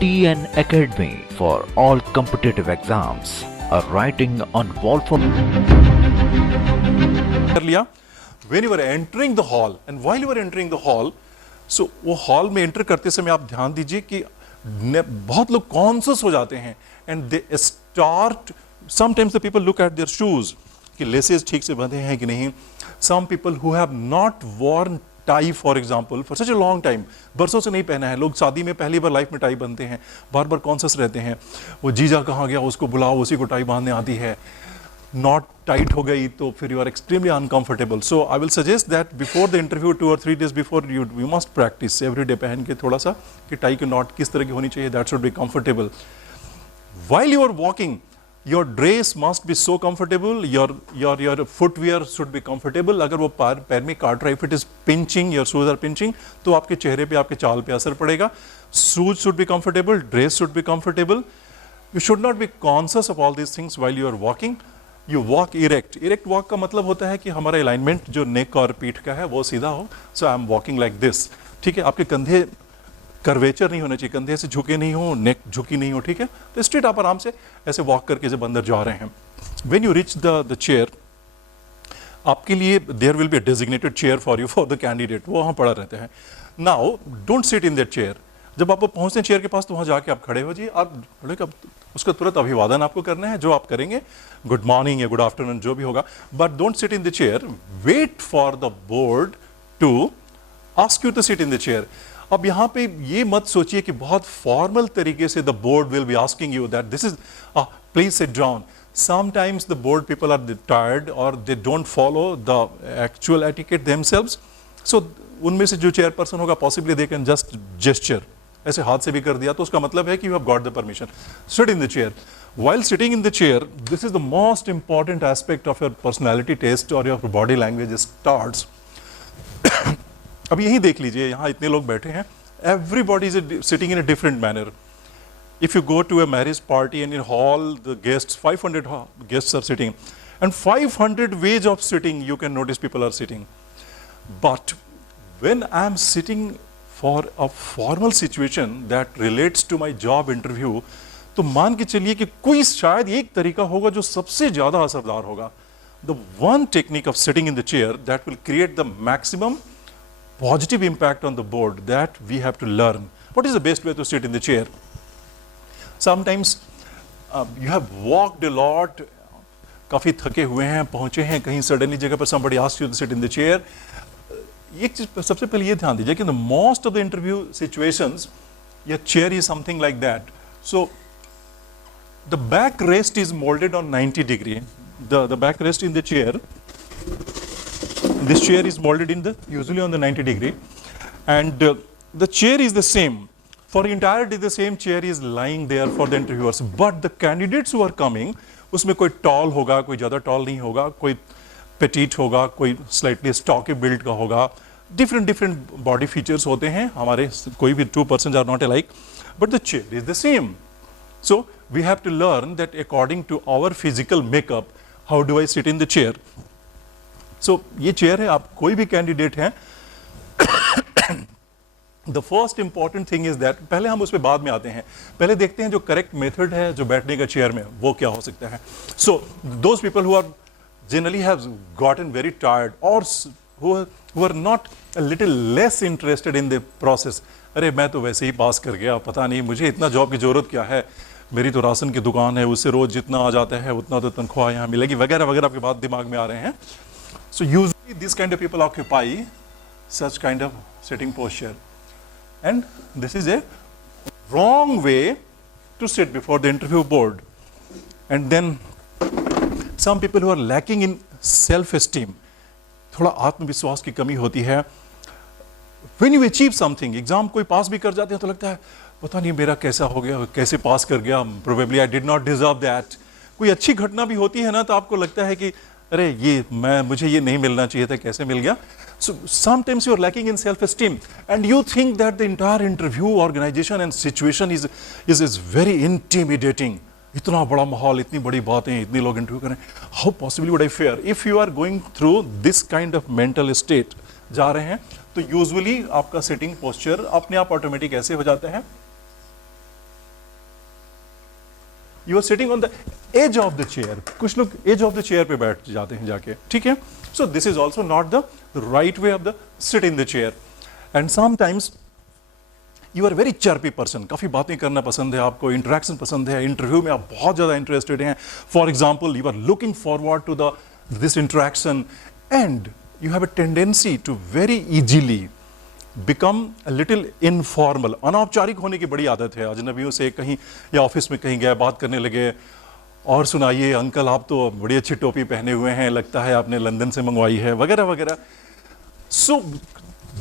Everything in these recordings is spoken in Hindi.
TN Academy for all competitive exams. A writing on wall for कर लिया. When you were entering the hall and while you were entering the hall, so वो हॉल में एंटर करते समय आप ध्यान दीजिए कि बहुत लोग कॉन्शियस हो जाते हैं and they start. Sometimes the people look at their shoes कि लेसेस ठीक से बंधे हैं कि नहीं. Some people who have not worn tie for example for such a long time, बरसों से नहीं पहना है. लोग शादी में पहली बार लाइफ में टाई बनते हैं, बार बार कॉन्शियस रहते हैं. वो जीजा कहाँ गया, उसको बुलाओ, उसी को टाई बांधने आती है. नॉट टाइट हो गई तो फिर you are extremely uncomfortable. So I will suggest that before the interview 2 or 3 days before you must practice every day पहन के थोड़ा सा कि टाई की नॉट किस तरह की होनी चाहिए. That should be comfortable. While you are walking, your dress must be so comfortable, your footwear should be comfortable. अगर वो पैर में काट रहा है, if it is pinching, your shoes are pinching, तो आपके चेहरे पे, आपके चाल पे असर पड़ेगा. Shoes should be comfortable, dress should be comfortable. You should not be conscious of all these things while you are walking. You walk erect. Erect walk का मतलब होता है कि हमारा alignment जो neck और पीठ का है वो सीधा हो. So I am walking like this. ठीक है, आपके कंधे कर्वेचर नहीं होना चाहिए, कंधे से झुके नहीं हो, नेक झुकी नहीं हो. ठीक है, तो स्ट्रेट आप आराम से ऐसे वॉक करके जब अंदर जा रहे हैं. When you reach the chair, आपके लिए there will be a designated chair for you for the candidate. वो वहाँ पड़ा रहते हैं. Now don't sit in that chair. जब आप पहुँचते हैं चेयर के पास तो वहाँ जाके आप खड़े हो जाइए. आप खड़े कब, उसका तुरंत अभिवादन आपको करना है, जो आप करेंगे गुड मॉर्निंग या गुड आफ्टरनून जो भी होगा. But don't sit in the chair, wait for the board to ask you to sit in the chair. अब यहाँ पे ये मत सोचिए कि बहुत फॉर्मल तरीके से the board will be asking you that this is please sit down. Sometimes the board people are tired और they don't follow the actual etiquette themselves. So उनमें से जो चेयरपर्सन होगा possibly they can just gesture, ऐसे हाथ से भी कर दिया तो उसका मतलब है कि you have got the permission. Seat in the chair. While sitting in the chair, this is the most important aspect of your personality test or your body language starts. अब यही देख लीजिए, यहाँ इतने लोग बैठे हैं. Everybody is sitting in a different manner. If you go to a marriage party and in hall the guests 500 guests are sitting and 500 ways of sitting you can notice people are sitting. But when I am sitting for a formal situation that relates to my job interview, तो मान के चलिए कि कोई शायद एक तरीका होगा जो सबसे ज्यादा असरदार होगा. The one technique of sitting in the chair that will create the maximum positive impact on the board that we have to learn. What is the best way to sit in the chair? Sometimes you have walked a lot, काफ़ी थके हुए हैं, पहुँचे हैं कहीं सडनली जगह पर, somebody asks you to sit in the chair. एक चीज़ सबसे पहले ये ध्यान दीजिए कि the most of the interview situations, your chair is something like that. So the back rest is molded on 90 degree. The back rest in the chair, this chair is molded in the usually on the 90 degree, and the chair is the same for entire day. The same chair is lying there for the interviewers, but the candidates who are coming, उसमें कोई tall होगा, कोई ज़्यादा tall नहीं होगा, कोई petite होगा, कोई slightly stocky build का होगा. different body features होते हैं हमारे, कोई भी 2 persons are not alike, but the chair is the same. So we have to learn that according to our physical makeup, how do I sit in the chair. So ये चेयर है, आप कोई भी कैंडिडेट हैं. The first important thing is that, पहले हम उस पर बाद में आते हैं, पहले देखते हैं जो करेक्ट मेथड है जो बैठने का चेयर में वो क्या हो सकता है. So those people who are generally have gotten very tired और who are not a little less interested in the process. अरे मैं तो वैसे ही पास कर गया, पता नहीं मुझे इतना जॉब की जरूरत क्या है, मेरी तो राशन की दुकान है, उससे रोज जितना आ जाता है उतना तो तनख्वाह यहाँ मिलेगी, वगैरह वगैरह आपके बात दिमाग में आ रहे हैं. So usually this kind of people occupy such kind of sitting posture, and this is a wrong way to sit before the interview board. And then some people who are lacking in self-esteem, थोड़ा आत्मविश्वास की कमी होती है. When you achieve something, exam कोई पास भी कर जाते हैं तो लगता है पता नहीं मेरा कैसा हो गया, कैसे पास कर गया, probably I did not deserve that. कोई अच्छी घटना भी होती है ना तो आपको लगता है कि अरे ये मुझे ये नहीं मिलना चाहिए था, कैसे मिल गया. So sometimes you are lacking in self-esteem and you think that the entire interview organization and situation is very intimidating. इतना बड़ा माहौल, इतनी बड़ी बातें, इतने लोग इंटरव्यू करें, how possibly would I fare? If you are going through this kind of mental state, जा रहे हैं, तो यूजुअली आपका सिटिंग पोस्चर अपने आप ऑटोमेटिक ऐसे हो जाता है you are sitting on the edge of the chair. कुछ लोग एज ऑफ द चेयर पे बैठ जाते हैं जाके, ठीक है. So this is also not the right way of the sit in the chair. And sometimes you are very chirpy person, काफ़ी बातें करना पसंद है आपको, इंटरेक्शन पसंद है, इंटरव्यू में आप बहुत ज़्यादा इंटरेस्टेड हैं. For example, you are looking forward to the this interaction and you have a tendency to very easily become a little informal. अनौपचारिक होने की बड़ी आदत है. अजनबियों से कहीं या ऑफिस में कहीं गए, बात करने लगे, और सुनाइए अंकल आप तो बड़ी अच्छी टोपी पहने हुए हैं, लगता है आपने लंदन से मंगवाई है, वगैरह वगैरह. So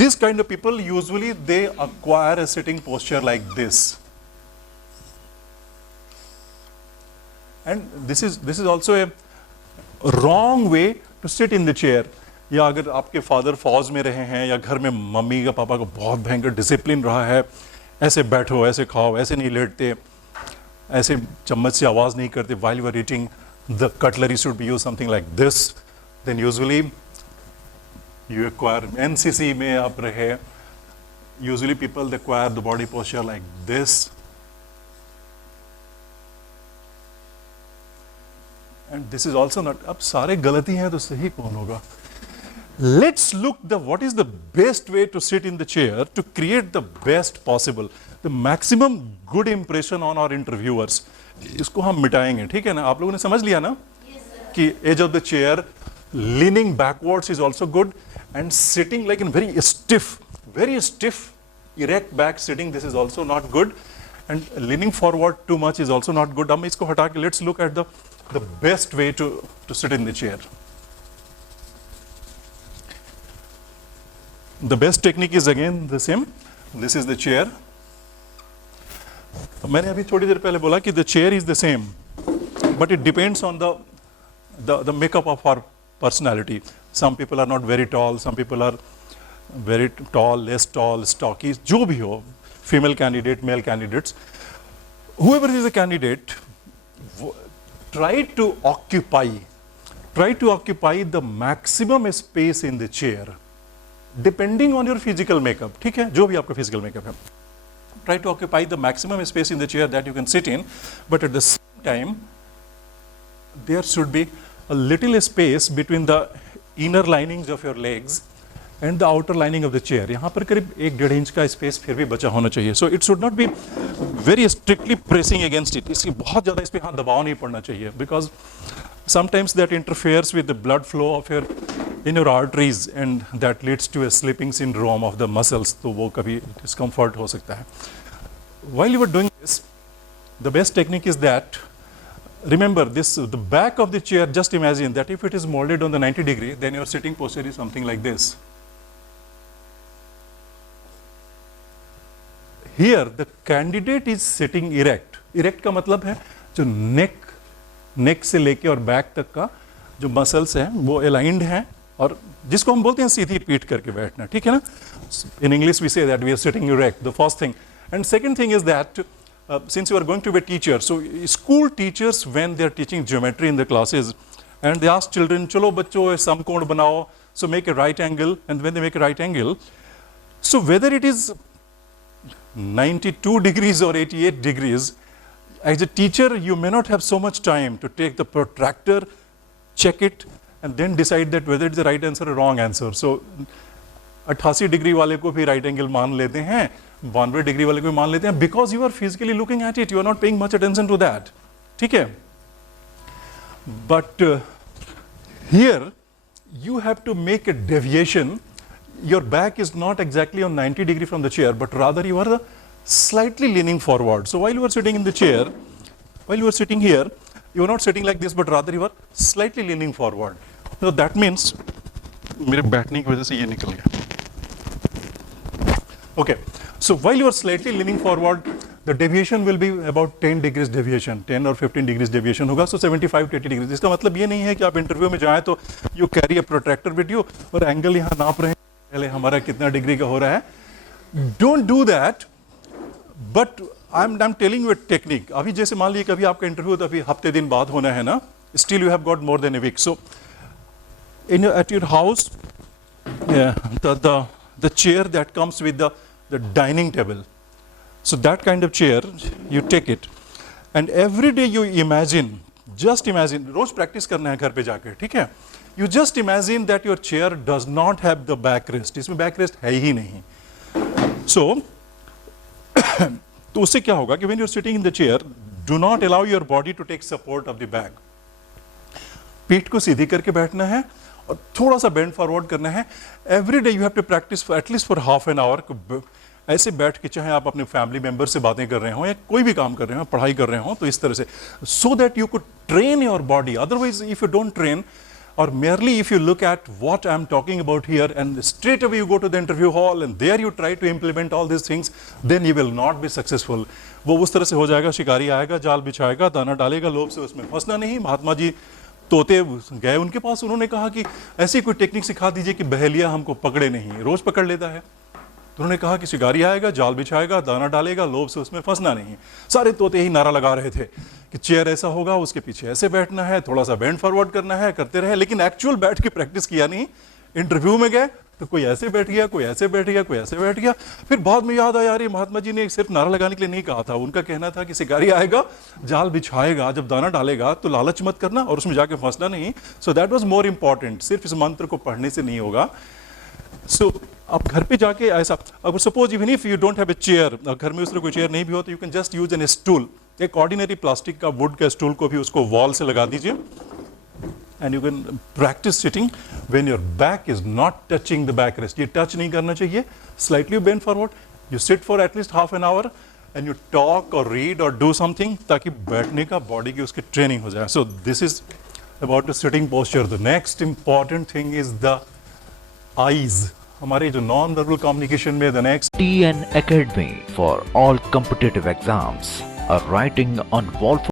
this kind of people usually they acquire a sitting posture like this. And this is also a wrong way to sit in the chair. या अगर आपके फादर फौज में रहे हैं या घर में मम्मी का पापा को बहुत भयंकर डिसिप्लिन रहा है, ऐसे बैठो, ऐसे खाओ, ऐसे नहीं लेटते, ऐसे चम्मच से आवाज़ नहीं करते, while you are eating the cutlery should be used something like this, then usually you acquire, NCC में आप रहे, usually people acquire the body posture like this. And this is also not, अब सारे गलती हैं तो सही कौन होगा? Let's look what is the best way to sit in the chair to create the best possible, the maximum good impression on our interviewers. इसको हम मिटाएंगे, ठीक है ना? आप लोगों ने समझ लिया ना? Yes, कि edge of the chair, leaning backwards is also good, and sitting like in very stiff, erect back sitting, this is also not good, and leaning forward too much is also not good. हम इसको हटा के let's look at the best way to sit in the chair. The best technique is again the same. This is the chair. मैंने अभी थोड़ी देर पहले बोला कि the chair is the same, but it depends on the makeup of our personality. Some people are not very tall, some people are very tall, less tall, stocky, जो भी हो, female candidate, male candidates, whoever is a candidate, try to occupy the maximum space in the chair. Depending on your physical makeup, ठीक है, जो भी आपका physical makeup है, try to occupy the maximum space in the chair that you can sit in, but at the same time there should be a little space between the inner linings of your legs and the outer lining of the chair. यहाँ पर करीब 1-1.5 इंच का स्पेस फिर भी बचा होना चाहिए. So it should not be very strictly pressing against it. इसकी बहुत ज़्यादा इस पे हाथ दबाव नहीं पड़ना चाहिए, because sometimes that interferes with the blood flow of your in your arteries and that leads to a slipping syndrome of the muscles. तो वो कभी discomfort हो सकता है. While you are doing this, the best technique is that, remember this, the back of the chair, just imagine that if it is molded on the 90 degree, then your sitting posture is something like this. Here the candidate is sitting erect. Erect का मतलब है जो neck से लेके और back तक का जो muscles हैं वो aligned हैं, और जिसको हम बोलते हैं सीधी पीठ करके बैठना, ठीक है ना? In English we say that we are sitting erect, the first thing. And second thing is that since you are going to be a teacher, so school teachers, when they are teaching geometry in the classes and they ask children, चलो बच्चों समकोण बनाओ, so make a right angle, and when they make a right angle, so whether it is 92 degrees or 88 degrees, as a teacher you may not have so much time to take the protractor, check it, and then decide that whether it's the right answer or wrong answer. So 88 degree वाले को भी राइट एंगल मान लेते हैं, 92 डिग्री वाले को भी मान लेते हैं, because you are physically looking at it, you are not paying much attention to that, ठीक है? But here you have to make a deviation. Your back is not exactly on 90 degree from the chair, but rather you are slightly leaning forward. So while you are sitting in the chair, while you are sitting here, you are not sitting like this, but rather you are slightly leaning forward. So that means मेरे बैठने की वजह से ये निकल गया. Okay, so while you are slightly leaning forward, the deviation will be about 10 degrees deviation, 10 or 15 degrees deviation होगा, so 75 to 80 degrees. इसका मतलब ये नहीं है कि आप इंटरव्यू में जाएं तो you carry a protractor with you और एंगल यहाँ नाप रहे हैं, पहले हमारा कितना डिग्री का हो रहा है. Don't do that, but I'm telling you a technique. अभी जैसे मान लीजिए कभी आपका इंटरव्यू तो अभी हफ्ते दिन बाद होना है ना, still you have got more than a week. So at your house, the chair that comes with the dining table, so that kind of chair you take it, and every day you imagine, just imagine, रोज प्रैक्टिस करना है घर पे जाकर, ठीक है। You just imagine that your chair does not have the back rest, इसमें बैक रेस्ट है ही नहीं। सो तो उससे क्या होगा कि when you are sitting in the chair, do not allow your body to take support of the back. पीठ को सीधी करके बैठना है और थोड़ा सा बेंड फॉरवर्ड करना है। Every day you have to practice at least for half an hour. ऐसे बैठ के, चाहे आप अपने फैमिली मेंबर से बातें कर रहे हो या कोई भी काम कर रहे हो, पढ़ाई कर रहे हो, तो इस तरह से, so that you could train your body. Otherwise if you don't train, or merely if you look at what I'm talking about here and straight away you go to the interview hall and there you try to implement all these things, then you will not be successful. वो उस तरह से हो जाएगा, शिकारी आएगा, जाल बिछाएगा, दाना डालेगा, लोभ से उसमें फंसना नहीं। महात्मा जी तोते गए उनके पास, उन्होंने कहा कि ऐसी कोई टेक्निक सिखा दीजिए कि बहेलिया हमको पकड़े नहीं, रोज पकड़ लेता है। तो उन्होंने कहा कि शिकारी आएगा, जाल बिछाएगा, दाना डालेगा, लोभ से उसमें फंसना नहीं। सारे तोते ही नारा लगा रहे थे कि चेयर ऐसा होगा, उसके पीछे ऐसे बैठना है, थोड़ा सा बेंड फॉरवर्ड करना है, करते रहे, लेकिन एक्चुअल बैठ के प्रैक्टिस किया नहीं। इंटरव्यू में गए तो कोई ऐसे बैठ गया, कोई ऐसे बैठ गया, कोई ऐसे बैठ गया। फिर बाद में याद आया, अरे महात्मा जी ने सिर्फ नारा लगाने के लिए नहीं कहा था, उनका कहना था कि शिकारी आएगा, जाल बिछाएगा, जब दाना डालेगा तो लालच मत करना और उसमें जाके फंसना नहीं। So that was more important. सिर्फ इस मंत्र को पढ़ने से नहीं होगा। सो आप घर पे जाके ऐसा, अगर suppose even if you don't have a chair, घर में उस तरह कोई चेयर नहीं भी हो, तो you can just use N stool. एक ऑर्डिनरी प्लास्टिक का, वुड का स्टूल को भी उसको वॉल से लगा दीजिए and you can practice sitting when your back is not touching the back rest. ये टच नहीं करना चाहिए, slightly bend forward, you sit for at least half an our and you talk और रीड और डू समथिंग, ताकि बैठने का बॉडी की उसकी ट्रेनिंग हो जाए। सो this is about the sitting posture. The next important thing is the eyes. हमारे जो नॉन वर्बल कम्युनिकेशन में the next TN Academy for all competitive exams, a writing on wall